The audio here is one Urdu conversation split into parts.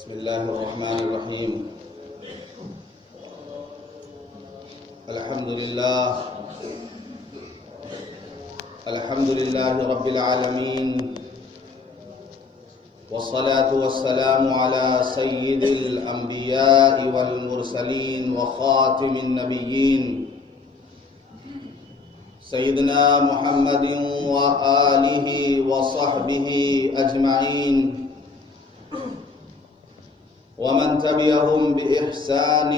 بسم الله الرحمن الرحيم. الحمد لله رب العالمين، والصلاة والسلام على سيد الأنبياء والمرسلين وخاتم النبيين سيدنا محمد وآله وصحبه أجمعين، ومن تبعهم بإحسان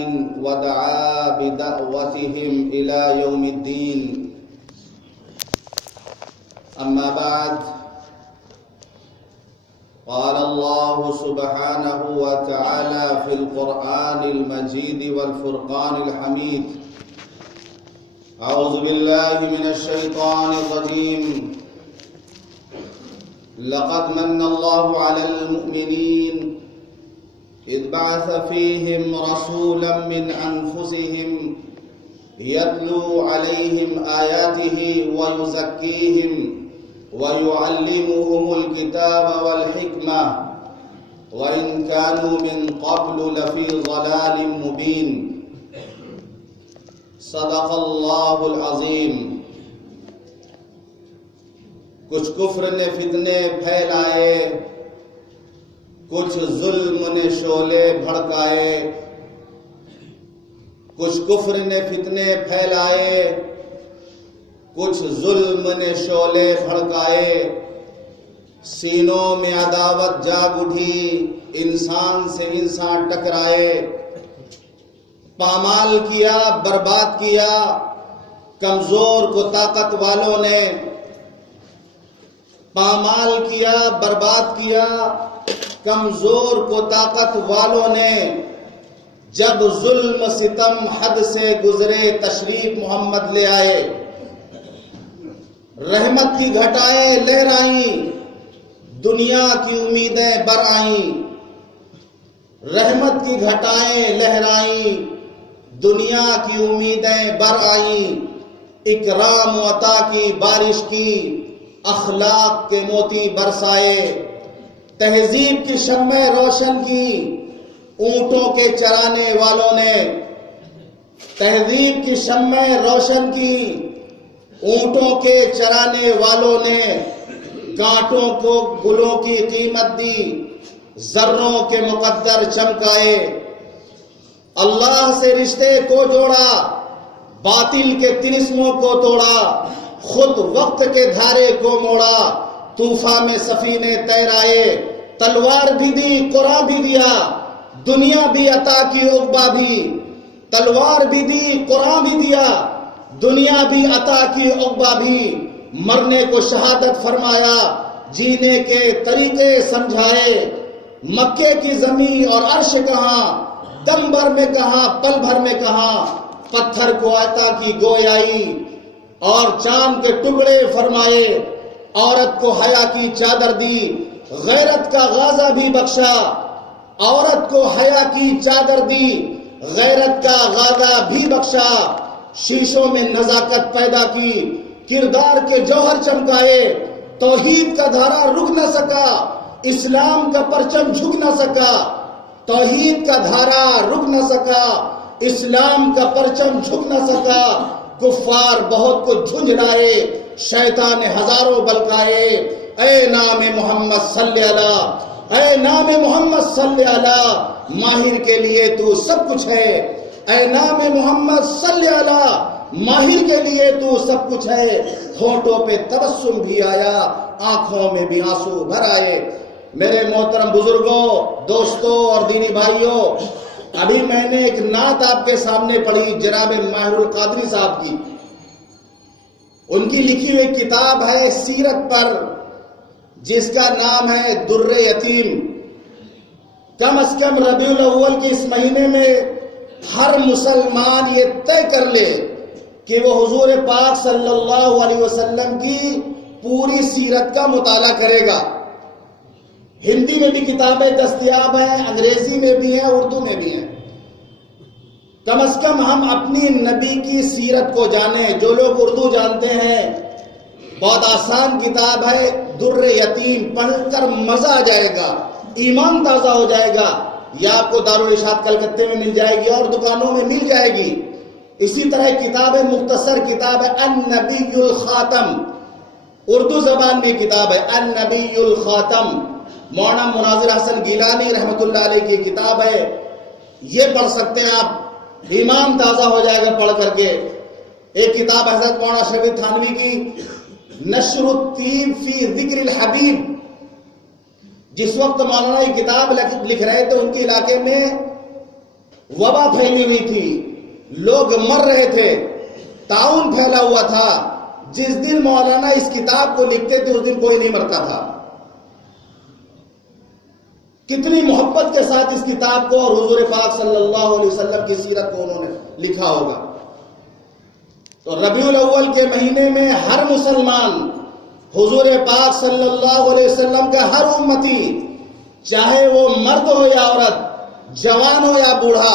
ودعا بدعوتهم إلى يوم الدين. أما بعد، قال الله سبحانه وتعالى في القرآن المجيد والفرقان الحميد: أعوذ بالله من الشيطان الرجيم. لقد من الله على المؤمنين إذ بعث فيهم رسولا من أنفسهم يتلو عليهم آياته ويزكيهم ويعلمهم الكتاب والحكمة وإن كانوا من قبل لفي ضلال مبين. صدق اللہ العظیم. کچھ کفر نے فتنے پھیلائے، کچھ ظلم نے شعلے بھڑکائے. کچھ کفر نے فتنے پھیلائے، کچھ ظلم نے شعلے بھڑکائے. سینوں میں عداوت جاگ اٹھی، انسان سے انسان ٹکرائے. پامال کیا، برباد کیا کمزور کو طاقت والوں نے. پامال کیا، برباد کیا کمزور کو طاقت والوں نے. جب ظلم ستم حد سے گزرے تشریف محمد لے آئے. رحمت کی گھٹائیں لہرائیں، دنیا کی امیدیں بر آئیں. رحمت کی گھٹائیں لہرائیں، دنیا کی امیدیں بر آئیں. اکرام و عطا کی بارش کی، اخلاق کے موتی برسائے. تہذیب کی شمع روشن کی اونٹوں کے چرانے والوں نے. تہذیب کی شمع روشن کی اونٹوں کے چرانے والوں نے. کانٹوں کو گلوں کی قیمت دی، ذروں کے مقدر چمکائے. اللہ سے رشتے کو جوڑا، باطل کے طلسموں کو توڑا. خود وقت کے دھارے کو موڑا، طوفان میں سفینے تیرائے. تلوار بھی دی، قرآن بھی دیا، دنیا بھی عطا کی عقبہ بھی. تلوار بھی دی، قرآن بھی دیا، دنیا بھی عطا کی عقبہ بھی. مرنے کو شہادت فرمایا، جینے کے طریقے سمجھائے. مکے کی زمین اور عرش کہاں، دم بھر میں کہاں، پل بھر میں کہاں. پتھر کو عطا کی گویائی اور چاند کے ٹکڑے فرمائے. عورت کو حیا کی چادر دی، غیرت کا غازہ بھی بخشا. عورت کو حیا کی چادر دی، غیرت کا غازہ بھی بخشا. شیشوں میں نزاکت پیدا کی، کردار کے جوہر چمکائے. توحید کا دھارا رک نہ سکا، اسلام کا پرچم جھک نہ سکا. توحید کا دھارا رک نہ سکا، اسلام کا پرچم جھک نہ سکا. کفار بہت کچھ جھنجھلائے، شیطان ہزاروں بلکائے. اے نام محمد صلی اللہ، اے نام محمد صلی اللہ، ماہر کے لیے تو سب کچھ ہے. اے نام محمد صلی اللہ، ماہر کے لیے تو سب کچھ ہے. ہونٹوں پہ تبسم بھی آیا، آنکھوں میں بھی آنسو بھر آئے. میرے محترم بزرگوں، دوستوں اور دینی بھائیوں، ابھی میں نے ایک نعت آپ کے سامنے پڑھی جناب ماہر القادری صاحب کی. ان کی لکھی ہوئی کتاب ہے سیرت پر، جس کا نام ہے در یتیم. کم از کم ربیع الاول کے اس مہینے میں ہر مسلمان یہ طے کر لے کہ وہ حضور پاک صلی اللہ علیہ وسلم کی پوری سیرت کا مطالعہ کرے گا. ہندی میں بھی کتابیں دستیاب ہیں، انگریزی میں بھی ہیں، اردو میں بھی ہیں. کم از کم ہم اپنی نبی کی سیرت کو جانیں. جو لوگ اردو جانتے ہیں، بہت آسان کتاب ہے در یتیم، پڑھ کر مزہ آ جائے گا. ایمان تازہ ہو جائے گا. یہ آپ کو دارالارشاد کلکتے میں مل جائے گی اور دکانوں میں مل جائے گی. اسی طرح کتاب مختصر کتاب ہے النبی الخاتم، اردو زبان میں کتاب ہے النبی الخاتم، مولانا مناظر حسن گیلانی رحمۃ اللہ علیہ کی کتاب ہے. یہ پڑھ سکتے ہیں آپ، ایمان تازہ ہو جائے گا پڑھ کر کے. ایک کتاب حضرت مولانا شریف تھانوی کی نشر الطیب فی ذکر الحبیب. جس وقت مولانا یہ کتاب لکھ رہے تھے ان کے علاقے میں وبا پھیلی ہوئی تھی، لوگ مر رہے تھے، طاعون پھیلا ہوا تھا. جس دن مولانا اس کتاب کو لکھتے تھے اس دن کوئی نہیں مرتا تھا. کتنی محبت کے ساتھ اس کتاب کو اور حضور پاک صلی اللہ علیہ وسلم کی سیرت کو انہوں نے لکھا ہوگا. تو ربیع الاول کے مہینے میں ہر مسلمان حضور پاک صلی اللہ علیہ وسلم کا ہر امتی، چاہے وہ مرد ہو یا عورت، جوان ہو یا بوڑھا،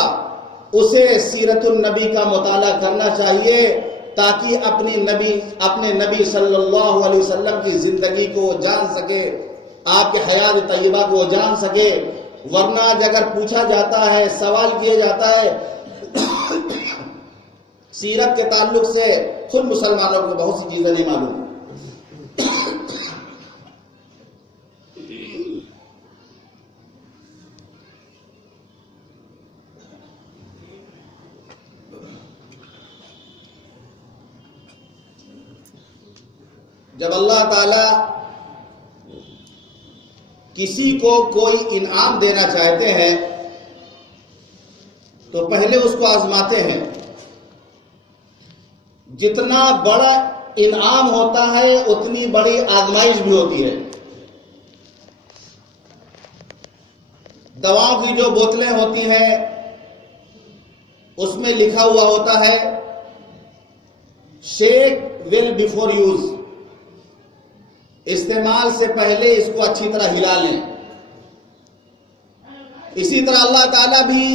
اسے سیرت النبی کا مطالعہ کرنا چاہیے تاکہ اپنے نبی صلی اللہ علیہ وسلم کی زندگی کو وہ جان سکے، آپ کے حیات طیبہ کو وہ جان سکے. ورنہ اگر پوچھا جاتا ہے، سوال کیا جاتا ہے سیرت کے تعلق سے، خود مسلمانوں کو بہت سی چیزیں نہیں معلوم. جب اللہ تعالی کسی کو کوئی انعام دینا چاہتے ہیں تو پہلے اس کو آزماتے ہیں. جتنا بڑا انعام ہوتا ہے اتنی بڑی آزمائش بھی ہوتی ہے. دواؤں کی جو بوتلیں ہوتی ہیں اس میں لکھا ہوا ہوتا ہے شیک ویل بیفور یوز، استعمال سے پہلے اس کو اچھی طرح ہلا لیں. اسی طرح اللہ تعالیٰ بھی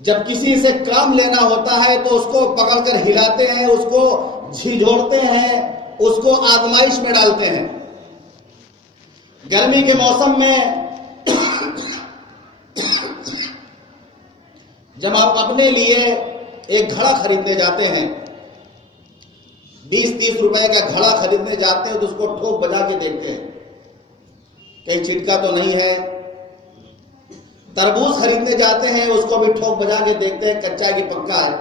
جب کسی سے کام لینا ہوتا ہے تو اس کو پکڑ کر ہلاتے ہیں، اس کو جھنجھوڑتے ہیں، اس کو آزمائش میں ڈالتے ہیں. گرمی کے موسم میں جب آپ اپنے لیے ایک گھڑا خریدنے جاتے ہیں، 20-30 روپے کا گھڑا خریدنے جاتے ہیں تو اس کو ٹھوک بجا کے دیکھتے ہیں کہیں چھٹکا تو نہیں ہے. تربوز خریدنے جاتے ہیں، اس کو بھی ٹھوک بجا کے دیکھتے ہیں کچا کی پکا ہے.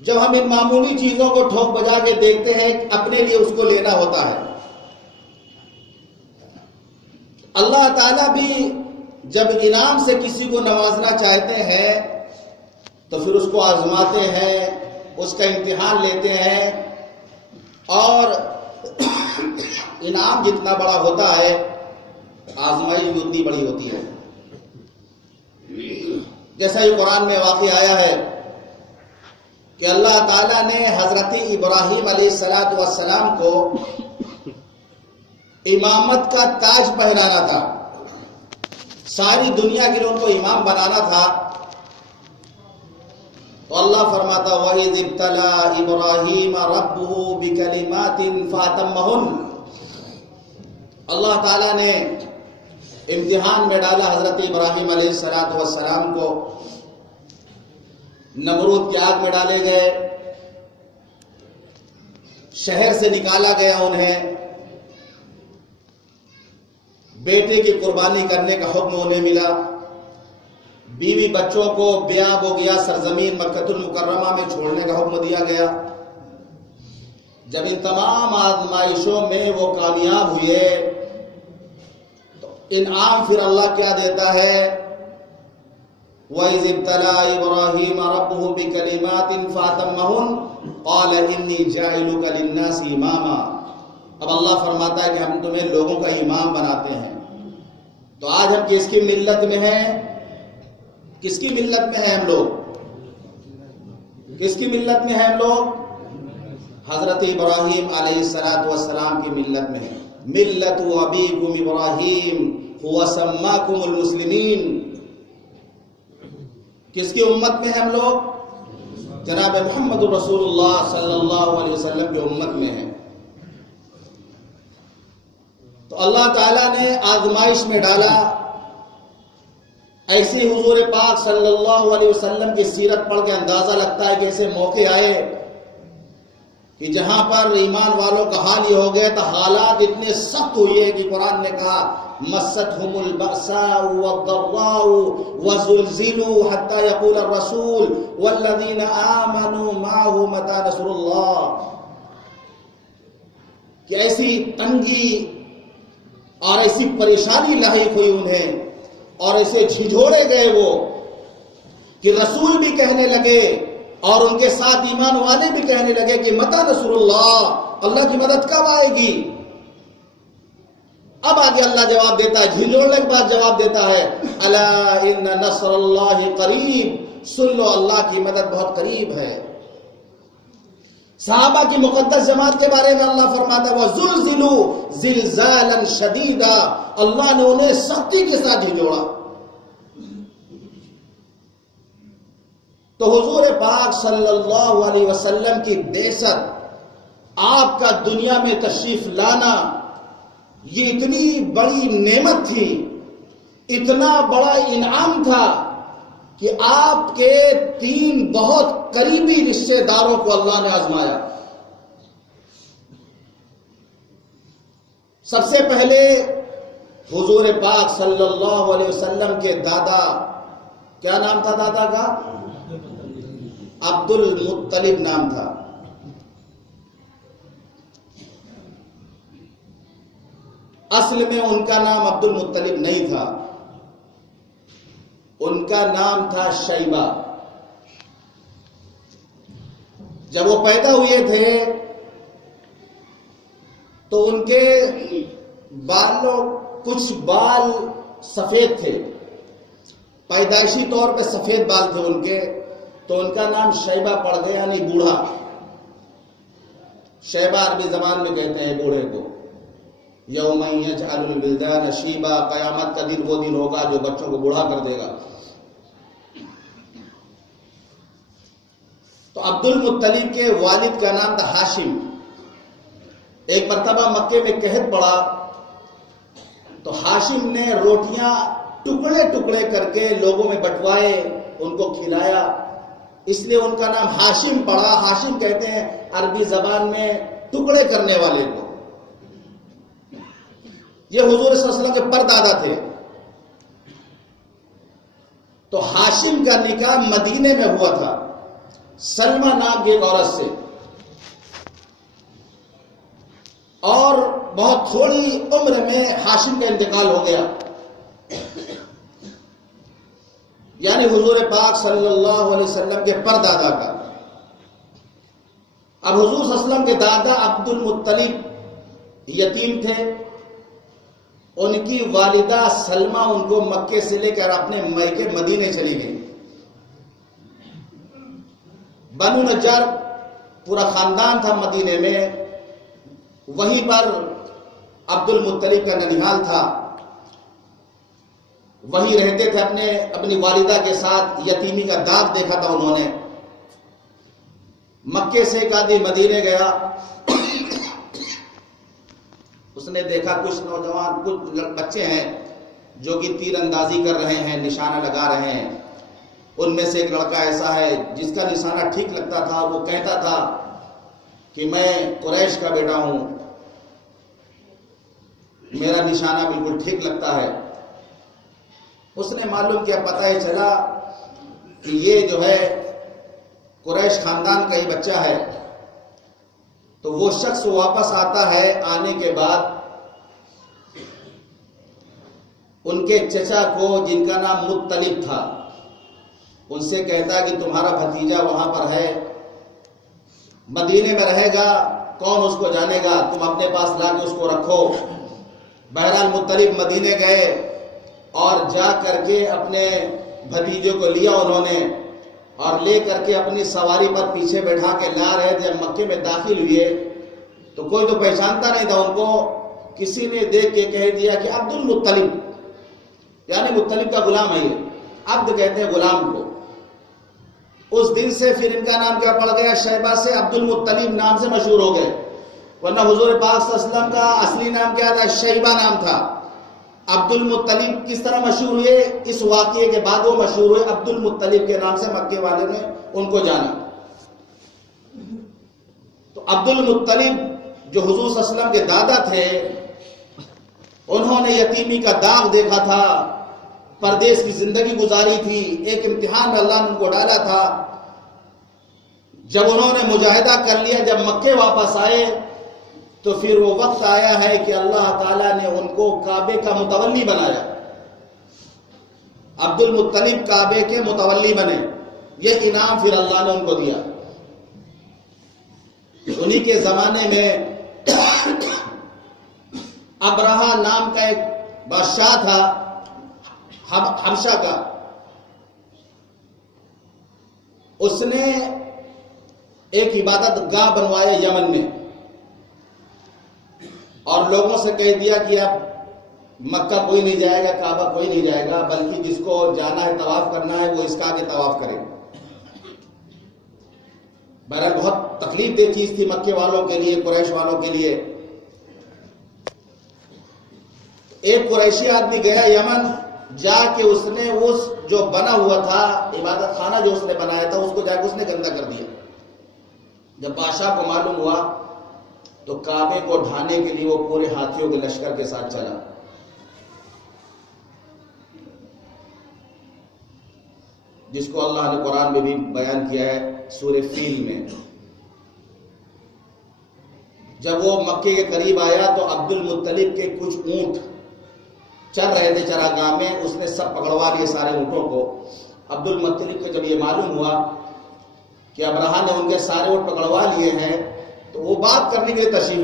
جب ہم ان معمولی چیزوں کو ٹھوک بجا کے دیکھتے ہیں، اپنے لیے اس کو لینا ہوتا ہے. اللہ تعالیٰ بھی جب انعام سے کسی کو نوازنا چاہتے ہیں تو پھر اس کو آزماتے ہیں، اس کا امتحان لیتے ہیں، اور انعام جتنا بڑا ہوتا ہے آزمائش بھی اتنی بڑی ہوتی ہے. جیسا یہ قرآن میں واقع آیا ہے کہ اللہ تعالیٰ نے حضرت ابراہیم علیہ السلام کو امامت کا تاج پہنانا تھا، ساری دنیا کے لیے ان کو امام بنانا تھا. تو اللہ فرماتا وَإِذِ ابْتَلَىٰ إِبْرَاهِيمَ رَبُّهُ بِكَلِمَاتٍ فَأَتَمَّهُنَّ. اللہ تعالیٰ نے امتحان میں ڈالا حضرت ابراہیم علیہ السلام کو. نمرود کی آگ میں ڈالے گئے، شہر سے نکالا گیا، انہیں بیٹے کی قربانی کرنے کا حکم انہیں ملا. بیوی بچوں کو بیاب ہو گیا، سرزمین مکہ المکرمہ میں چھوڑنے کا حکم دیا گیا. جب ان تمام آزمائشوں میں وہ کامیاب ہوئے تو انعام پھر اللہ کیا دیتا ہے؟ وَإِذِ ابْتَلَىٰ إِبْرَاهِيمَ رَبُّهُ بِكَلِمَاتٍ فَأَتَمَّهُنَّ قَالَ إِنِّي جَاعِلُكَ لِلنَّاسِ إِمَامًا. اب اللہ فرماتا ہے کہ ہم تمہیں لوگوں کا امام بناتے ہیں. تو آج ہم کس کی ملت میں ہیں؟ کس کی ملت میں ہیں ہم لوگ؟ کس کی ملت میں ہیں ہم لوگ؟ حضرت ابراہیم علیہ السلام کی ملت میں ہیں. ملت ابیکم ابراہیم هو سماکم المسلمین. کس کی امت میں ہیں ہم لوگ؟ جناب محمد رسول اللہ صلی اللہ علیہ وسلم کی امت میں ہیں. تو تو اللہ تعالیٰ نے آزمائش میں ڈالا. ایسی حضور پاک صلی اللہ علیہ وسلم کی سیرت پڑھ کے اندازہ لگتا ہے کہ ایسے موقع آئے کہ جہاں پر ایمان والوں کا حال یہ ہو گیا تو حالات اتنے سخت ہوئے کہ قرآن نے کہا مستهم البأساء والضراء وزلزلوا حتى يقول الرسول والذين آمنوا معه متى نصر الله. کہ ایسی تنگی اور ایسی پریشانی لاحق ہوئی انہیں اور ایسے جھنجھوڑے گئے وہ کہ رسول بھی کہنے لگے اور ان کے ساتھ ایمان والے بھی کہنے لگے کہ متى نصر اللہ، اللہ کی مدد کب آئے گی. اب آگے اللہ جواب دیتا ہے، جھنجھوڑنے کے بعد جواب دیتا ہے الا ان نصر اللہ قریب، سن لو اللہ کی مدد بہت قریب ہے. صحابہ کی مقدس جماعت کے بارے میں اللہ فرماتا ہے وَزُلْزِلُوا زِلْزَالًا شَدِيدًا، اللہ نے انہیں سختی کے ساتھ جھنجھوڑا. تو حضور پاک صلی اللہ علیہ وسلم کی بعثت، آپ کا دنیا میں تشریف لانا، یہ اتنی بڑی نعمت تھی، اتنا بڑا انعام تھا کہ آپ کے 3 بہت قریبی رشتہ داروں کو اللہ نے آزمایا. سب سے پہلے حضور پاک صلی اللہ علیہ وسلم کے دادا، کیا نام تھا دادا کا؟ عبد المطلب نام تھا. اصل میں ان کا نام عبد المطلب نہیں تھا، ان کا نام تھا شیبہ. جب وہ پیدا ہوئے تھے تو ان کے بالوں کچھ بال سفید تھے، پیدائشی طور پہ سفید بال تھے ان کے، تو ان کا نام شیبہ پڑ گیا، یعنی بوڑھا. شیبہ عربی زبان میں کہتے ہیں بوڑھے کو. یوم یجعل الولدان شیبا، قیامت کا دن وہ دن ہوگا جو بچوں کو بوڑھا کر دے گا. تو عبد المطلب کے والد کا نام تھا ہاشم. ایک مرتبہ مکے میں قحط پڑا تو ہاشم نے روٹیاں ٹکڑے ٹکڑے کر کے لوگوں میں بٹوائے، ان کو کھلایا، اس لیے ان کا نام ہاشم پڑا. ہاشم کہتے ہیں عربی زبان میں ٹکڑے کرنے والے کو. یہ حضور صلی اللہ علیہ وسلم کے پردادا تھے. تو ہاشم کا نکاح مدینے میں ہوا تھا سلمہ نام کی ایک عورت سے، اور بہت تھوڑی عمر میں ہاشم کا انتقال ہو گیا. یعنی حضور پاک صلی اللہ علیہ وسلم کے پردادا کا. اب حضور صلی اللہ علیہ وسلم کے دادا عبد المطلب یتیم تھے. ان کی والدہ سلمہ ان کو مکے سے لے کر اپنے میکے مدینے چلی گئی. بنو نجار پورا خاندان تھا مدینے میں، وہیں پر عبد المطلب کا ننیحال تھا، وہیں رہتے تھے اپنی والدہ کے ساتھ. یتیمی کا داغ دیکھا تھا انہوں نے. مکے سے ایک آدمی مدینے گیا، اس نے دیکھا کچھ نوجوان، کچھ بچے ہیں جو کہ تیر اندازی کر رہے ہیں، نشانہ لگا رہے ہیں. ان میں سے ایک لڑکا ایسا ہے جس کا نشانہ ٹھیک لگتا تھا. وہ کہتا تھا کہ میں قریش کا بیٹا ہوں، میرا نشانہ بالکل ٹھیک لگتا ہے. اس نے معلوم کیا، پتہ ہی چلا کہ یہ جو ہے قریش خاندان کا ہی بچہ ہے. تو وہ شخص واپس آتا ہے. آنے کے بعد ان کے چچا کو، جن کا نام مطلب تھا، ان سے کہتا ہے کہ تمہارا بھتیجا وہاں پر ہے، مدینے میں رہے گا، کون اس کو جانے گا، تم اپنے پاس لا کے اس کو رکھو. بہرحال مطلب مدینے گئے اور جا کر کے اپنے بھتیجے کو لیا انہوں نے، اور لے کر کے اپنی سواری پر پیچھے بیٹھا کے لا رہے. جب مکے میں داخل ہوئے تو کوئی تو پہچانتا نہیں تھا ان کو. کسی نے دیکھ کے کہہ دیا کہ عبد المطلب، یعنی مطلب کا غلام ہے. یہ عبد کہتے ہیں غلام کو. اس دن سے پھر ان کا نام کیا پڑ گیا؟ شیبہ سے عبد المطلب نام سے مشہور ہو گئے. ورنہ حضور پاک صلی اللہ علیہ وسلم کا اصلی نام کیا تھا؟ شیبہ نام تھا۔ عبد المطلب کس طرح مشہور ہوئے؟ اس واقعے کے بعد وہ مشہور ہوئے، عبد المطلب کے نام سے مکے والے نے ان کو جانا۔ تو عبد المطلب جو حضور صلی اللہ علیہ وسلم کے دادا تھے، انہوں نے یتیمی کا داغ دیکھا تھا، پردیس کی زندگی گزاری تھی، ایک امتحان میں اللہ نے ان کو ڈالا تھا۔ جب انہوں نے مجاہدہ کر لیا، جب مکے واپس آئے تو پھر وہ وقت آیا ہے کہ اللہ تعالیٰ نے ان کو کعبے کا متولی بنایا۔ عبد المطلب کعبے کے متولی بنے، یہ انعام پھر اللہ نے ان کو دیا۔ انہی کے زمانے میں ابرہہ نام کا ایک بادشاہ تھا حبشہ کا، اس نے ایک عبادت گاہ بنوایا یمن میں، اور لوگوں سے کہہ دیا کہ اب مکہ کوئی نہیں جائے گا، کعبہ کوئی نہیں جائے گا، بلکہ جس کو جانا ہے طواف کرنا ہے وہ اس کا آگے طواف کرے۔ بہرحال بہت تکلیف دہ چیز تھی مکے والوں کے لیے، قریش والوں کے لیے۔ ایک قریشی آدمی گیا یمن، جا کے اس نے اس جو بنا ہوا تھا عبادت خانہ جو اس نے بنایا تھا، اس کو جا کے اس نے گندا کر دیا۔ جب بادشاہ کو معلوم ہوا تو کعبے کو ڈھانے کے لیے وہ پورے ہاتھیوں کے لشکر کے ساتھ چلا۔ جس کو اللہ نے قرآن میں بھی بیان کیا ہے سورہ فیل میں۔ جب وہ مکے کے قریب آیا تو عبد المطلب کے کچھ اونٹ چل رہے تھے چراگاہ میں، اس نے سب پکڑوا لیے سارے اونٹوں کو۔ عبد المطلب کو جب یہ معلوم ہوا کہ ابرہہ نے ان کے سارے اونٹ پکڑوا لیے ہیں تو وہ بات کرنے کے لیے تشریف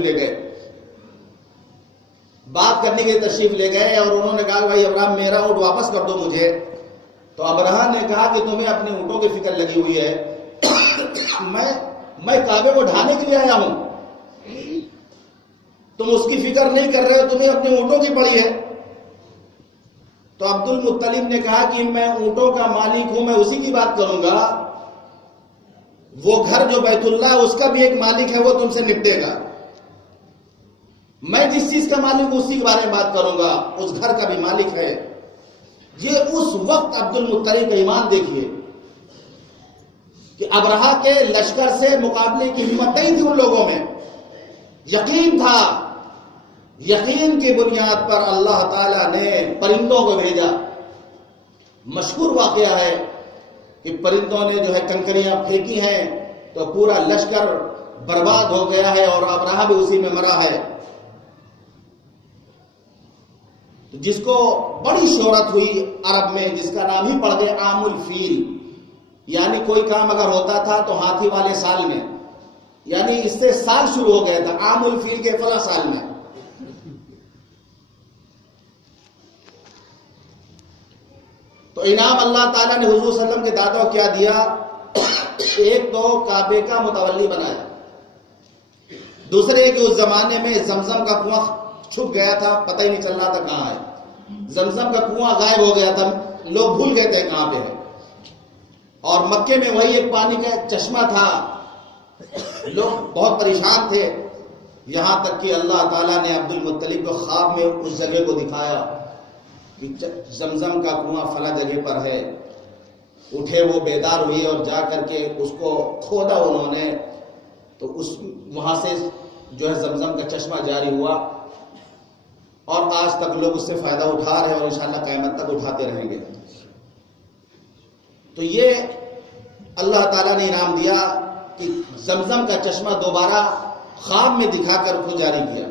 لے گئے، اور انہوں نے کہا کہ بھائی ابراہیم میرا اونٹ واپس کر دو مجھے۔ تو ابرہہ نے کہا کہ تمہیں اپنے اونٹوں کی فکر لگی ہوئی ہے، میں کعبے کو ڈھانے کے لیے آیا ہوں، تم اس کی فکر نہیں کر رہے ہو، تمہیں اپنے اونٹوں کی پڑی ہے۔ تو عبد المطلب نے کہا کہ میں اونٹوں کا مالک ہوں، میں اسی کی بات کروں گا، وہ گھر جو بیت اللہ ہے اس کا بھی ایک مالک ہے، وہ تم سے نپٹے گا۔ میں جس چیز کا مالک ہوں اسی کے بارے میں بات کروں گا، اس گھر کا بھی مالک ہے۔ یہ اس وقت عبد المطلب کا ایمان دیکھیے کہ ابرہہ کے لشکر سے مقابلے کی ہمت نہیں تھی ان لوگوں میں، یقین تھا۔ یقین کی بنیاد پر اللہ تعالیٰ نے پرندوں کو بھیجا۔ مشہور واقعہ ہے کہ پرندوں نے جو ہے کنکریاں پھینکی ہیں تو پورا لشکر برباد ہو گیا ہے، اور ابرہہ بھی اسی میں مرا ہے۔ جس کو بڑی شہرت ہوئی عرب میں، جس کا نام ہی پڑ گیا عام الفیل، یعنی کوئی کام اگر ہوتا تھا تو ہاتھی والے سال میں، یعنی اس سے سال شروع ہو گیا تھا عام الفیل کے فلاں سال میں۔ تو انعام اللہ تعالیٰ نے حضور صلی اللہ علیہ وسلم کے دادا کو کیا دیا؟ ایک تو کعبے کا متولی بنایا، دوسرے کہ اس زمانے میں زمزم کا کنواں چھپ گیا تھا، پتہ ہی نہیں چل رہا تھا کہاں ہے، زمزم کا کنواں غائب ہو گیا تھا، لوگ بھول گئے تھے کہاں پہ ہے، اور مکے میں وہی ایک پانی کا چشمہ تھا، لوگ بہت پریشان تھے، یہاں تک کہ اللہ تعالیٰ نے عبد المطلب کو خواب میں اس جگہ کو دکھایا کہ زمزم کا کنواں فلاں جگہ پر ہے۔ اٹھے وہ بیدار ہوئے اور جا کر کے اس کو کھودا انہوں نے، تو وہاں سے جو ہے زمزم کا چشمہ جاری ہوا، اور آج تک لوگ اس سے فائدہ اٹھا رہے ہیں اور انشاءاللہ قیامت تک اٹھاتے رہیں گے۔ تو یہ اللہ تعالیٰ نے انعام دیا کہ زمزم کا چشمہ دوبارہ خواب میں دکھا کر اس کو جاری کیا۔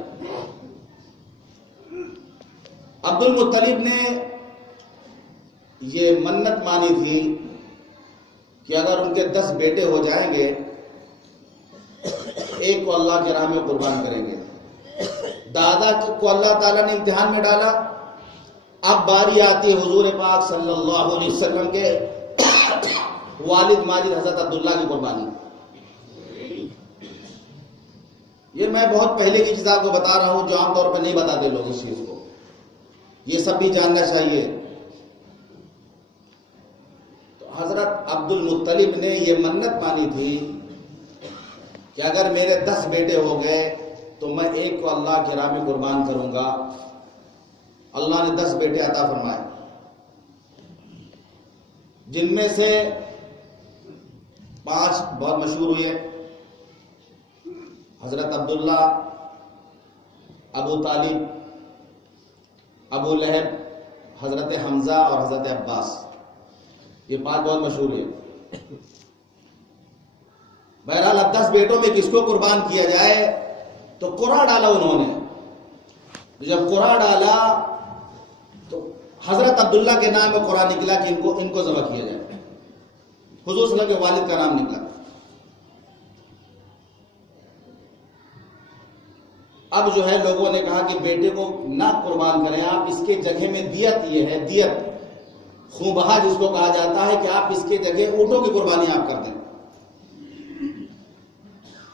عبد المطلب نے یہ منت مانی تھی کہ اگر ان کے 10 بیٹے ہو جائیں گے، ایک کو اللہ کی راہ میں قربان کریں گے۔ دادا کو اللہ تعالیٰ نے امتحان میں ڈالا، اب باری آتی ہے حضور پاک صلی اللہ علیہ وسلم کے والد ماجد حضرت عبداللہ کی قربانی۔ یہ میں بہت پہلے کی چیز آپ کو بتا رہا ہوں جو عام طور پہ نہیں بتاتے لوگ اس چیز کو، یہ سب بھی جاننا چاہیے۔ تو حضرت عبد المطلب نے یہ منت مانی تھی کہ اگر میرے 10 بیٹے ہو گئے تو میں ایک کو اللہ کی راہ میں قربان کروں گا۔ اللہ نے 10 بیٹے عطا فرمائے، جن میں سے 5 بہت مشہور ہوئے، حضرت عبداللہ، ابو طالب، ابو لہب، حضرت حمزہ اور حضرت عباس۔ یہ 5 بہت مشہور ہوئے۔ بہرحال اب 10 بیٹوں میں کس کو قربان کیا جائے؟ تو قرعہ ڈالا انہوں نے۔ جب قرعہ ڈالا تو حضرت عبداللہ کے نام میں قرعہ نکلا کہ ان کو ذبح کیا جائے۔ حضور صلی اللہ علیہ وسلم کے والد کا نام نکلا۔ اب جو ہے لوگوں نے کہا کہ بیٹے کو نہ قربان کریں آپ، اس کے جگہ میں دیت یہ ہے، دیت خون بہا جس کو کہا جاتا ہے، کہ آپ اس کے جگہ اونٹوں کی قربانی آپ کر دیں۔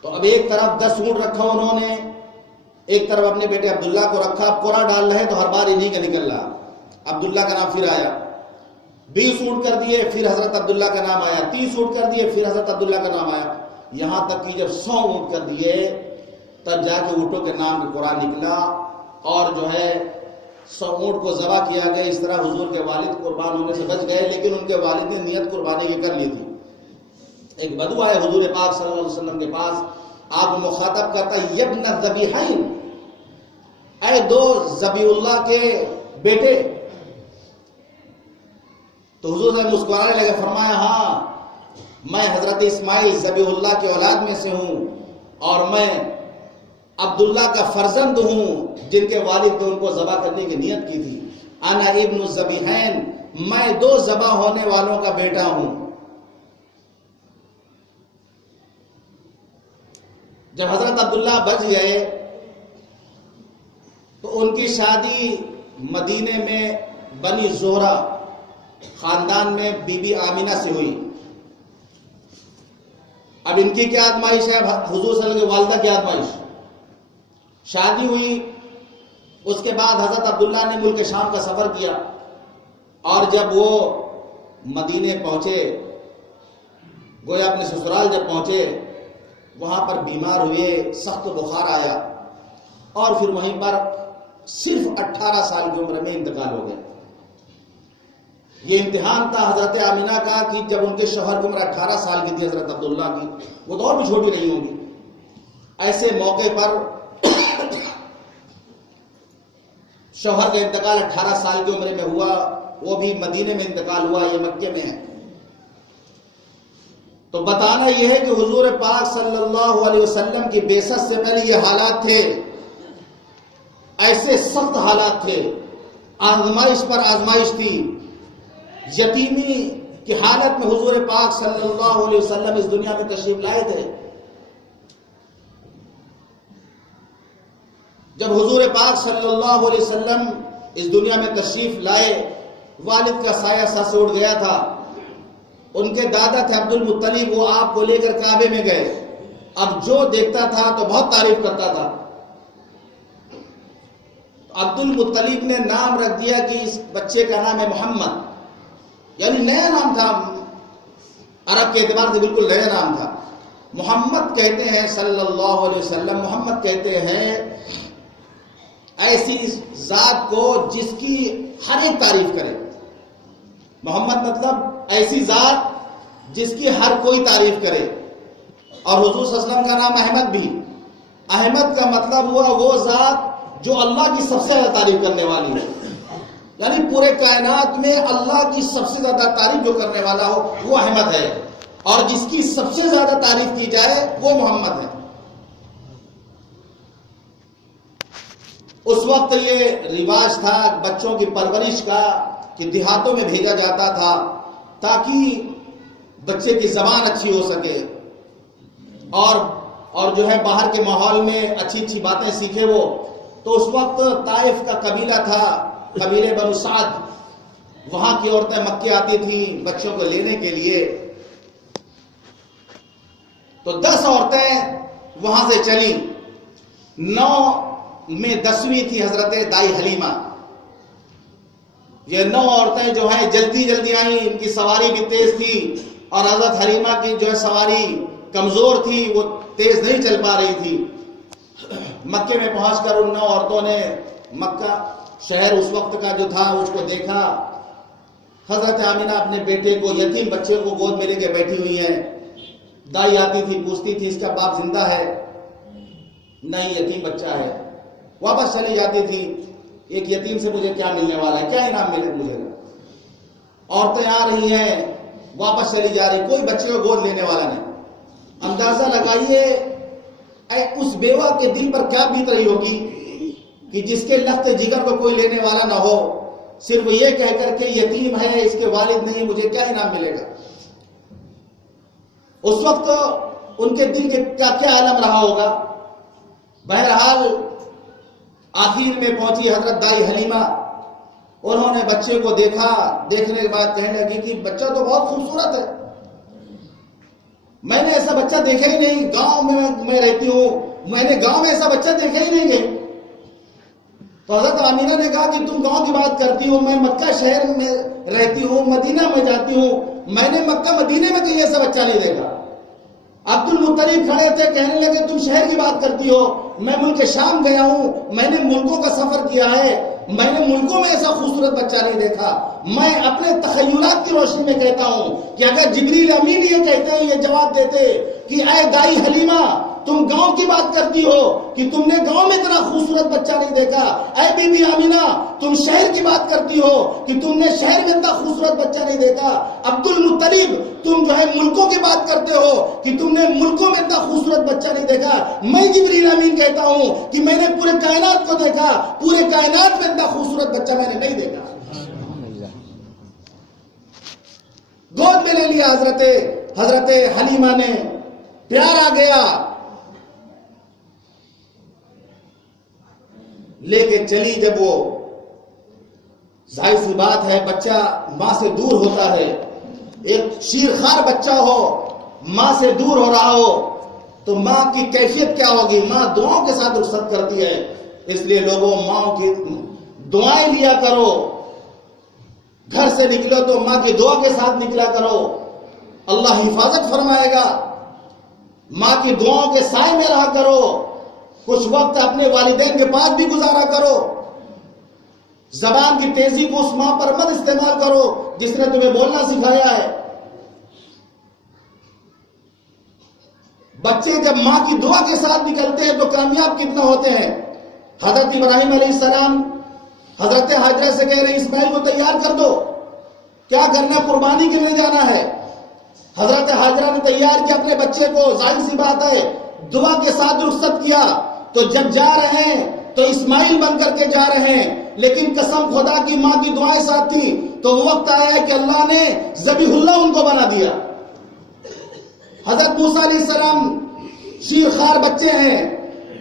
تو اب ایک طرف 10 اونٹ رکھا انہوں نے، ایک طرف اپنے بیٹے عبداللہ کو رکھا۔ اب قرعہ ڈال رہے تو ہر بار انہی کا نکل رہا، عبداللہ کا نام پھر آیا۔ 20 اونٹ کر دیے، پھر حضرت عبداللہ کا نام آیا۔ 30 اونٹ کر دیے، پھر حضرت عبداللہ کا نام آیا۔ یہاں تک کہ جب 100 اونٹ کر دیے تب جا کے اونٹوں کے نام کا قرعہ نکلا، اور جو ہے 100 اونٹ کو ذبح کیا گیا۔ اس طرح حضور کے والد قربان ہونے سے بچ گئے، لیکن ان کے والد نے نیت قربانی کی کر لی تھی۔ ایک بدو آئے حضور پاک صلی اللہ علیہ وسلم کے پاس، آپ کو مخاطب کرتا ہے، یبن الذبیحین، اے 2 ذبیح اللہ کے بیٹے۔ تو حضور نے مسکرانے لگے، فرمایا ہاں میں حضرت اسماعیل ذبیح اللہ کے اولاد میں سے ہوں، اور میں عبداللہ کا فرزند ہوں جن کے والد نے ان کو ذبح کرنے کی نیت کی تھی۔ انا ابن الذبیحین، میں 2 ذبح ہونے والوں کا بیٹا ہوں۔ جب حضرت عبداللہ بچ گئے تو ان کی شادی مدینے میں بنی زہرہ خاندان میں بی بی آمینہ سے ہوئی۔ اب ان کی کیا آزمائش ہے؟ حضور صلی اللہ علیہ وسلم کی والدہ کی آزمائش۔ شادی ہوئی، اس کے بعد حضرت عبداللہ نے ملک شام کا سفر کیا، اور جب وہ مدینے پہنچے، گویا اپنے سسرال جب پہنچے، وہاں پر بیمار ہوئے، سخت بخار آیا، اور پھر وہیں پر صرف 18 سال کی عمر میں انتقال ہو گیا۔ یہ امتحان تھا حضرت آمینہ کا کہ جب ان کے شوہر کی عمر 18 سال کی تھی حضرت عبداللہ کی، وہ تو اور بھی چھوٹی نہیں ہوں گی، ایسے موقع پر شوہر کا انتقال 18 سال کی عمر میں ہوا، وہ بھی مدینے میں انتقال ہوا، یہ مکے میں ہے۔ تو بتانا یہ ہے کہ حضور پاک صلی اللہ علیہ وسلم کی بعثت سے پہلے یہ حالات تھے، ایسے سخت حالات تھے، آزمائش پر آزمائش تھی۔ یتیمی کی حالت میں حضور پاک صلی اللہ علیہ وسلم اس دنیا میں تشریف لائے تھے۔ جب حضور پاک صلی اللہ علیہ وسلم اس دنیا میں تشریف لائے، والد کا سایہ سر سے اٹھ گیا تھا۔ ان کے دادا تھے عبد المطلب، وہ آپ کو لے کر کعبے میں گئے۔ اب جو دیکھتا تھا تو بہت تعریف کرتا تھا۔ عبد المطلب نے نام رکھ دیا کہ اس بچے کا نام ہے محمد، یعنی نیا نام تھا، عرب کے اعتبار سے بالکل نیا نام تھا۔ محمد کہتے ہیں صلی اللہ علیہ وسلم، محمد کہتے ہیں ایسی ذات کو جس کی ہر ایک تعریف کرے۔ محمد مطلب ایسی ذات جس کی ہر کوئی تعریف کرے۔ اور حضور صلی اللہ علیہ وسلم کا نام احمد بھی، احمد کا مطلب ہوا وہ ذات جو اللہ کی سب سے زیادہ تعریف کرنے والی ہے، یعنی پورے کائنات میں اللہ کی سب سے زیادہ تعریف جو کرنے والا ہو وہ احمد ہے، اور جس کی سب سے زیادہ تعریف کی جائے وہ محمد ہے۔ اس وقت یہ رواج تھا بچوں کی پرورش کا کہ دیہاتوں میں بھیجا جاتا تھا تاکہ بچے کی زبان اچھی ہو سکے، اور جو ہے باہر کے ماحول میں اچھی اچھی باتیں سیکھے وہ۔ تو اس وقت طائف کا قبیلہ تھا، قبیلے بنو سعد، وہاں کی عورتیں مکے آتی تھیں بچوں کو لینے کے لیے۔ تو 10 عورتیں وہاں سے چلیں، 9 میں 10ویں تھی حضرت دائی حلیمہ۔ یہ 9 عورتیں جو ہیں جلدی جلدی آئیں، ان کی سواری بھی تیز تھی، اور حضرت حلیمہ کی جو ہے سواری کمزور تھی، وہ تیز نہیں چل پا رہی تھی۔ مکے میں پہنچ کر ان 9 عورتوں نے مکہ شہر اس وقت کا جو تھا اس کو دیکھا. حضرت آمینہ اپنے بیٹے کو، یتیم بچے کو گود میں لے کے بیٹھی ہوئی ہیں. دائی آتی تھی، پوچھتی تھی اس کا باپ زندہ ہے؟ نہیں، یتیم بچہ ہے. واپس چلی جاتی تھی. ایک یتیم سے مجھے کیا ملنے والا ہے، کیا انعام ملے مجھے؟ عورتیں آ رہی ہیں، واپس چلی جا رہی، کوئی بچے کو گود لینے والا نہیں. اندازہ لگائیے اس بیوہ کے دل پر کیا بیت رہی ہوگی کہ جس کے لخت جگر کو کوئی لینے والا نہ ہو، صرف یہ کہہ کر کے یتیم ہے، اس کے والد نہیں، مجھے کیا انعام ملے گا. اس وقت ان کے دل کے کیا عالم رہا ہوگا. بہرحال آخر میں پہنچی حضرت دائی حلیمہ. انہوں نے بچے کو دیکھا، دیکھنے کے بعد کہنے لگی کہ بچہ تو بہت خوبصورت ہے، میں نے ایسا بچہ دیکھا ہی نہیں. گاؤں میں رہتی ہوں، میں نے گاؤں میں ایسا بچہ دیکھا ہی نہیں ہے. تو حضرت آمینہ نے کہا کہ تم گاؤں کی بات کرتی ہو، میں مکہ شہر میں رہتی ہوں، مدینہ میں جاتی ہوں، میں نے مکہ مدینے میں کہیں ایسا بچہ نہیں دیکھا. عبد المطلب کھڑے تھے، کہنے لگے تم شہر کی بات کرتی ہو، میں ملک شام گیا ہوں، میں نے ملکوں کا سفر کیا ہے، میں نے ملکوں میں ایسا خوبصورت بچہ نہیں دیکھا. میں اپنے تخیلات کی روشنی میں کہتا ہوں کہ اگر جبریل امین یہ کہتے ہیں، یہ جواب دیتے کہ اے دائی حلیمہ تم گاؤں کی بات کرتی ہو کہ تم نے گاؤں میں اتنا خوبصورت بچہ نہیں دیکھا، اے بی بی آمینہ تم شہر کی بات کرتی ہو کہ تم نے شہر میں اتنا خوبصورت بچہ نہیں دیکھا، عبد المطلب تم جو ہے ملکوں کی بات کرتے ہو کہ تم نے ملکوں میں اتنا خوبصورت بچہ نہیں دیکھا، میں جبریل امین کہتا ہوں کہ میں نے پورے کائنات کو دیکھا، پورے کائنات میں اتنا خوبصورت بچہ میں نے نہیں دیکھا. گود میں لے لیا حضرت حلیمہ نے. پیار آ گیا، لے کے چلی. جب وہ ظاہر سی بات ہے بچہ ماں سے دور ہوتا ہے، ایک شیرخوار بچہ ہو، ماں سے دور ہو رہا ہو تو ماں کی کیفیت کیا ہوگی. ماں دعاؤں کے ساتھ رخصت کرتی ہے. اس لیے لوگوں ماں کی دعائیں لیا کرو. گھر سے نکلو تو ماں کی دعا کے ساتھ نکلا کرو، اللہ حفاظت فرمائے گا. ماں کی دعاؤں کے سائے میں رہا کرو. کچھ وقت اپنے والدین کے پاس بھی گزارا کرو. زبان کی تیزی کو اس ماں پر مت استعمال کرو جس نے تمہیں بولنا سکھایا ہے. بچے جب ماں کی دعا کے ساتھ نکلتے ہیں تو کامیاب کتنا ہوتے ہیں. حضرت ابراہیم علیہ السلام حضرت ہاجرہ سے کہہ رہے ہیں اسماعیل کو تیار کر دو، کیا کرنا، قربانی کے لیے جانا ہے. حضرت ہاجرہ نے تیار کیا اپنے بچے کو. ظاہر سی بات ہے دعا کے ساتھ رخصت کیا تو جب جا رہے ہیں تو اسماعیل بن کر کے جا رہے ہیں، لیکن قسم خدا کی ماں کی دعائیں ساتھ تھی تو وقت آیا ہے کہ اللہ نے ذبیح اللہ ان کو بنا دیا. حضرت موسیٰ علیہ السلام شیرخوار بچے ہیں،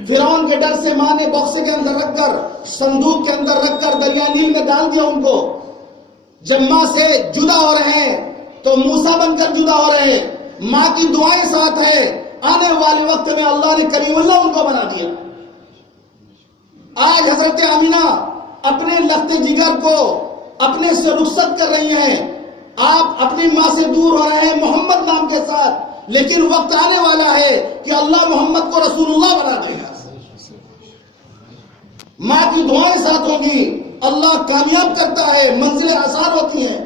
فرعون کے ڈر سے ماں نے باکس کے اندر رکھ کر، صندوق کے اندر رکھ کر دریا نیل میں ڈال دیا ان کو. جب ماں سے جدا ہو رہے ہیں تو موسیٰ بن کر جدا ہو رہے ہیں. ماں کی دعائیں ساتھ ہے، آنے والے وقت میں اللہ نے کریم اللہ ان کو بنا دیا. آج حضرت آمینہ اپنے لخت جگر کو اپنے سے رخصت کر رہی ہیں. آپ اپنی ماں سے دور ہو رہے ہیں محمد نام کے ساتھ، لیکن وقت آنے والا ہے کہ اللہ محمد کو رسول اللہ بنا دے گا. ماں کی دعائیں ساتھ ہوں گی، اللہ کامیاب کرتا ہے، منزلیں آسان ہوتی ہیں.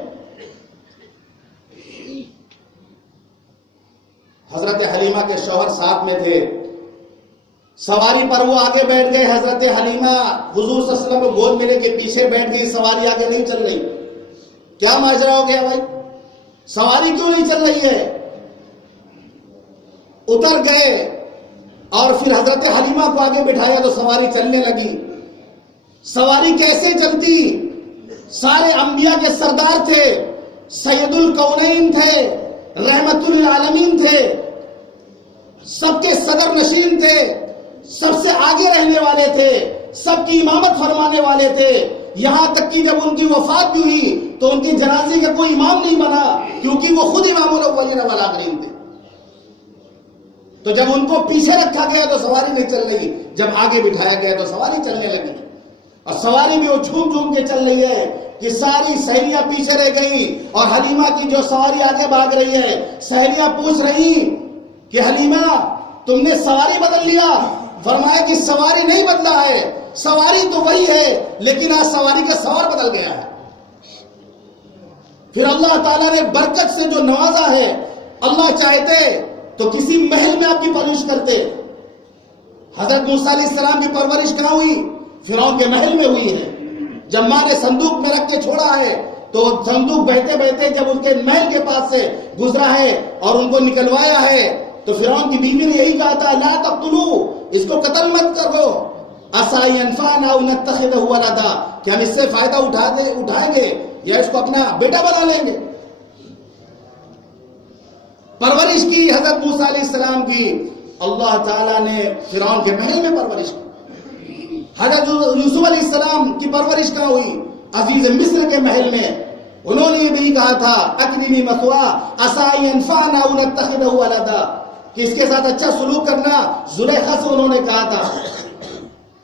حضرت حلیمہ کے شوہر ساتھ میں تھے، سواری پر وہ آگے بیٹھ گئے. حضرت حلیمہ حضور صلی اللہ علیہ وسلم کو گود میں لے کے پیچھے بیٹھ گئی. سواری آگے نہیں چل رہی. کیا ماجرا ہو گیا بھائی، سواری کیوں نہیں چل رہی ہے؟ اتر گئے اور پھر حضرت حلیمہ کو آگے بٹھایا تو سواری چلنے لگی. سواری کیسے چلتی؟ سارے انبیاء کے سردار تھے، سید الکونین تھے، رحمت للعالمین تھے، سب کے صدر نشین تھے، سب سے آگے رہنے والے تھے، سب کی امامت فرمانے والے تھے. یہاں تک کہ جب ان کی وفات بھی ہوئی تو ان کی جنازے کا کوئی امام نہیں بنا، کیونکہ وہ خود امام الاولین والآخرین تھے. تو جب ان کو پیچھے رکھا گیا تو سواری نہیں چل رہی، جب آگے بٹھایا گیا تو سواری چلنے لگی. اور سواری بھی وہ جھوم جھوم کے چل رہی ہے کہ ساری سہیلیاں پیچھے رہ گئیں اور حلیمہ کی جو سواری آگے بھاگ رہی ہے. سہیلیاں پوچھ رہی کہ حلیمہ تم نے سواری بدل لیا، فرمایا کہ سواری نہیں بدلا ہے، سواری تو وہی ہے لیکن آج سواری کا سوار بدل گیا ہے۔ پھر اللہ تعالیٰ نے برکت سے جو نوازا ہے، اللہ چاہتے تو کسی محل میں آپ کی پرورش کرتے۔ حضرت موسیٰ علیہ السلام کی پرورش کہاں ہوئی؟ فرعون کے محل میں ہوئی ہے۔ جب ماں نے صندوق میں رکھ کے چھوڑا ہے تو صندوق بہتے بہتے جب ان کے محل کے پاس سے گزرا ہے اور ان کو نکلوایا ہے تو فرعون کی بیوی نے یہی کہا تھا لا تقتلوا، اس کو قتل مت کرو، عسى ينفعنا او نتخذه ولدا، کہ ہم اس سے فائدہ اٹھائیں گے یا اس کو اپنا بیٹا بنا لیں گے۔ پرورش کی حضرت موسیٰ علیہ السلام کی، اللہ تعالیٰ نے فرعون کے محل میں پرورش کی۔ حضرت یوسف علیہ السلام کی پرورش کہاں ہوئی؟ عزیز مصر کے محل میں۔ انہوں نے یہ بھی کہا تھا اکرمی مثواه عسى ينفعنا او نتخذه ولدا، کہ اس کے ساتھ اچھا سلوک کرنا۔ زلیخا سے انہوں نے کہا تھا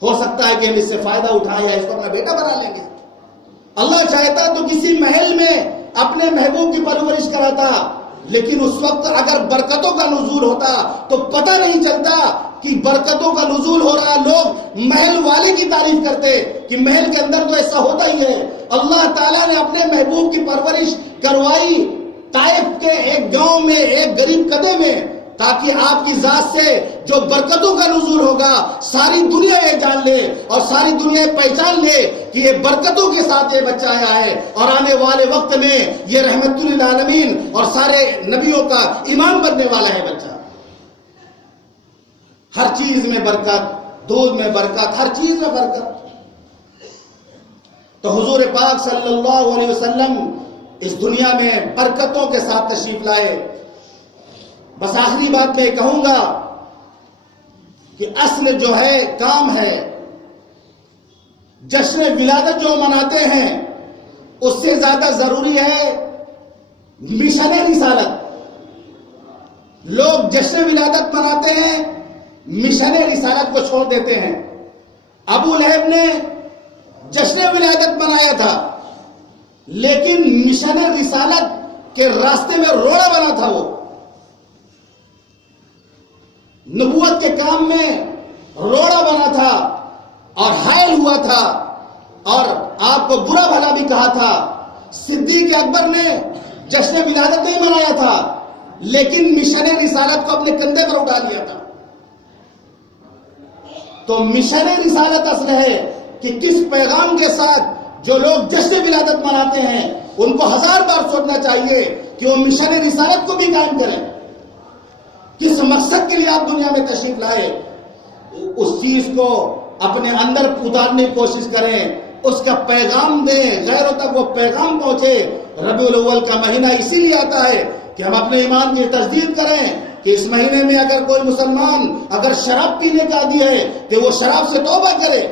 ہو سکتا ہے کہ ہم اس سے فائدہ اٹھائیں یا اس کو اپنا بیٹا بنا لیں گے۔ اللہ چاہتا تو کسی محل میں اپنے محبوب کی پرورش کراتا، لیکن اس وقت اگر برکتوں کا نزول ہوتا تو پتہ نہیں چلتا کہ برکتوں کا نزول ہو رہا۔ لوگ محل والے کی تعریف کرتے کہ محل کے اندر تو ایسا ہوتا ہی ہے۔ اللہ تعالیٰ نے اپنے محبوب کی پرورش کروائی طائف کے ایک گاؤں میں، ایک غریب قدے میں، تاکہ آپ کی ذات سے جو برکتوں کا نزول ہوگا ساری دنیا یہ جان لے اور ساری دنیا پہچان لے کہ یہ برکتوں کے ساتھ یہ بچہ آیا ہے اور آنے والے وقت میں یہ رحمت للعالمین اور سارے نبیوں کا امام بننے والا ہے بچہ۔ ہر چیز میں برکت، دودھ میں برکت، ہر چیز میں برکت۔ تو حضور پاک صلی اللہ علیہ وسلم اس دنیا میں برکتوں کے ساتھ تشریف لائے۔ بس آخری بات میں کہوں گا کہ اصل جو ہے کام ہے، جشن ولادت جو مناتے ہیں اس سے زیادہ ضروری ہے مشن رسالت۔ لوگ جشن ولادت مناتے ہیں، مشن رسالت کو چھوڑ دیتے ہیں۔ ابو لہب نے جشن ولادت منایا تھا لیکن مشن رسالت کے راستے میں روڑا بنا تھا۔ وہ نبوت کے کام میں روڑا بنا تھا اور حائل ہوا تھا اور آپ کو برا بھلا بھی کہا تھا۔ صدیق اکبر نے جشن ولادت نہیں منایا تھا لیکن مشن رسالت کو اپنے کندھے پر اٹھا لیا تھا۔ تو مشن رسالت اصل ہے کہ کس پیغام کے ساتھ جو لوگ جشن ولادت مناتے ہیں ان کو 1000 بار سوچنا چاہیے کہ وہ مشن رسالت کو بھی قائم کریں۔ کس مقصد کے لیے آپ دنیا میں تشریف لائے اس چیز کو اپنے اندر اتارنے کی کوشش کریں، اس کا پیغام دیں، غیروں تک وہ پیغام پہنچے۔ ربیع الاول کا مہینہ اسی لیے آتا ہے کہ ہم اپنے ایمان کی تجدید کریں کہ اس مہینے میں اگر کوئی مسلمان اگر شراب پینے کا عادی ہے کہ وہ شراب سے توبہ کرے،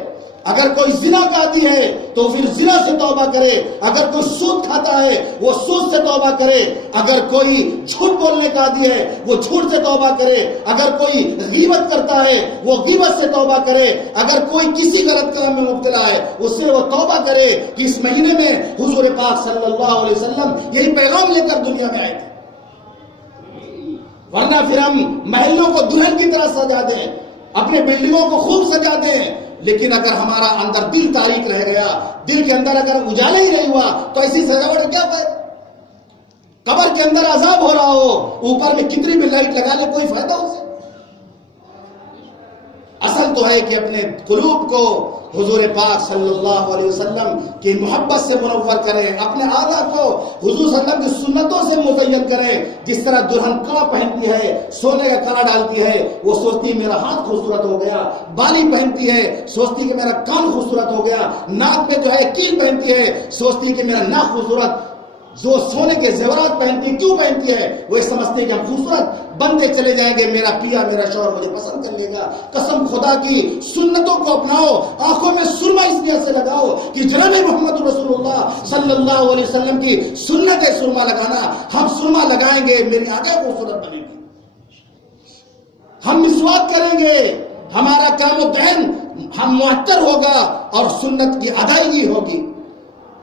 اگر کوئی زنا کا عادی ہے تو پھر زنا سے توبہ کرے، اگر کوئی سود کھاتا ہے وہ سود سے توبہ کرے، اگر کوئی جھوٹ بولنے کا عادی ہے وہ جھوٹ سے توبہ کرے، اگر کوئی غیبت کرتا ہے وہ غیبت سے توبہ کرے، اگر کوئی کسی غلط کام میں مبتلا ہے اس سے وہ توبہ کرے۔ کہ اس مہینے میں حضور پاک صلی اللہ علیہ وسلم یہی پیغام لے کر دنیا میں آئے تھے۔ ورنہ پھر ہم محلوں کو دلہن کی طرح سجا دیں، اپنے بلڈنگوں کو خوب سجا دیں، لیکن اگر ہمارا اندر دل تاریک رہ گیا، دل کے اندر اگر اجالا ہی نہیں ہوا تو ایسی سجاوٹ کا کیا فائدہ؟ قبر کے اندر عذاب ہو رہا ہو، اوپر میں کتنی بھی لائٹ لگا لے کوئی فائدہ ہو سے؟ اصل تو ہے کہ اپنے قلوب کو حضور پاک صلی اللہ علیہ وسلم کی محبت سے منور کریں، اپنے آدھا کو حضور صلی اللہ علیہ وسلم کی سنتوں سے مزین کریں۔ جس طرح دلہن کڑا پہنتی ہے، سونے کا کڑا ڈالتی ہے، وہ سوچتی میرا ہاتھ خوبصورت ہو گیا، بالی پہنتی ہے سوچتی کہ میرا کان خوبصورت ہو گیا، ناک میں جو ہے کیل پہنتی ہے سوچتی کہ میرا ناک خوبصورت، جو سونے کے زیورات پہنتی ہے کیوں پہنتی ہے؟ وہ سمجھتے ہیں کہ ہم خوبصورت بنتے چلے جائیں گے، میرا پیا میرا شوہر مجھے پسند کر لے گا۔ قسم خدا کی سنتوں کو اپناؤ، آنکھوں میں سرما اس لیے سے لگاؤ کہ جناب محمد رسول اللہ صلی اللہ علیہ وسلم کی سنت ہے سرما لگانا۔ ہم سرما لگائیں گے میری آنکھیں خوبصورت بنیں گی، ہم مسواک کریں گے، ہمارا کام و دہن ہم معطر ہوگا اور سنت کی ادائیگی ہوگی۔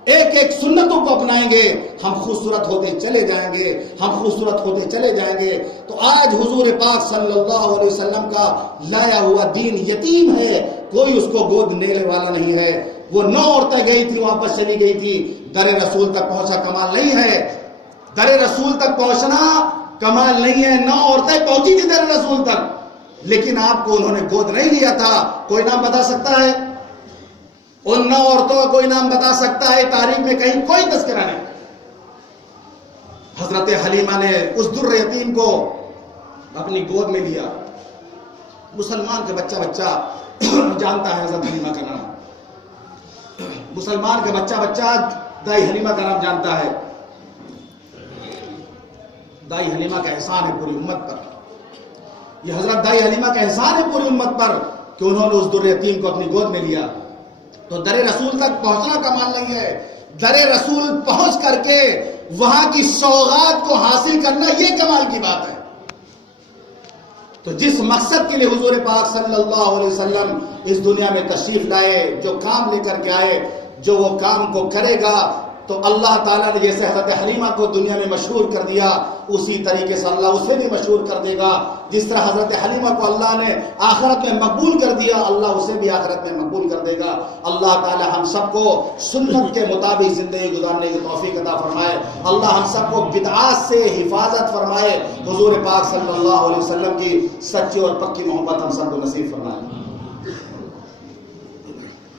ایک ایک سنتوں کو اپنائیں گے، ہم خوبصورت ہوتے چلے جائیں گے، ہم خوبصورت ہوتے چلے جائیں گے۔ تو آج حضور پاک صلی اللہ علیہ وسلم کا لایا ہوا دین یتیم ہے، کوئی اس کو گود لینے والا نہیں ہے۔ وہ 9 عورتیں گئی تھی، واپس چلی گئی تھی، در رسول تک پہنچا کمال نہیں ہے۔ در رسول تک پہنچنا کمال نہیں ہے، 9 عورتیں پہنچی تھی در رسول تک، لیکن آپ کو انہوں نے گود نہیں لیا تھا۔ کوئی نام بتا سکتا ہے؟ ان 9 عورتوں کا کوئی نام بتا سکتا ہے؟ تاریخ میں کہیں کوئی تذکرہ نہیں۔ حضرت حلیمہ نے اس در یتیم کو اپنی گود میں لیا۔ مسلمان کا بچہ جانتا ہے حضرت حلیمہ کا نام، مسلمان کا بچہ دائی حلیمہ کا نام جانتا ہے۔ دائی حلیمہ کا احسان ہے پوری امت پر، یہ حضرت دائی حلیمہ کا احسان ہے پوری امت پر کہ انہوں نے اس در یتیم کو اپنی گود میں لیا۔ تو در رسول تک پہنچنا کمال نہیں ہے، در رسول پہنچ کر کے وہاں کی سوغات کو حاصل کرنا یہ کمال کی بات ہے۔ تو جس مقصد کے لیے حضور پاک صلی اللہ علیہ وسلم اس دنیا میں تشریف لائے، جو کام لے کر کے آئے، جو وہ کام کو کرے گا، تو اللہ تعالیٰ نے جیسے حضرت حلیمہ کو دنیا میں مشہور کر دیا، اسی طریقے سے اللہ اسے بھی مشہور کر دے گا۔ جس طرح حضرت حلیمہ کو اللہ نے آخرت میں مقبول کر دیا، اللہ اسے بھی آخرت میں مقبول کر دے گا۔ اللہ تعالیٰ ہم سب کو سنت کے مطابق زندگی گزارنے کی توفیق عطا فرمائے۔ اللہ ہم سب کو بدعات سے حفاظت فرمائے۔ حضور پاک صلی اللہ علیہ وسلم کی سچی اور پکی محبت ہم سب کو نصیب فرمائے۔